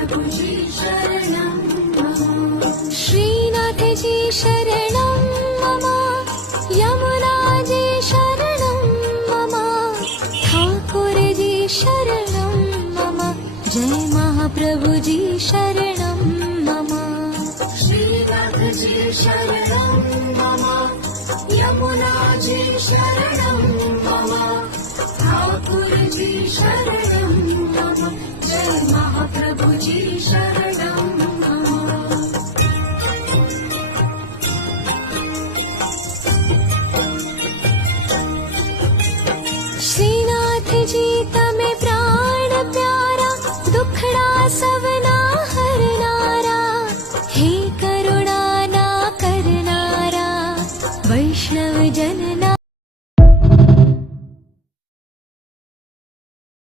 महाप्रभु जी शरणं मम। श्रीनाथ जी शरणं मम, यमुना जी शरणं मम, ठाकुर जी शरणं मम, जय महाप्रभु जी शरणं मम। श्रीनाथ जी शरणं मम, यमुना जी शरणं मम, ठाकुर जी शरणं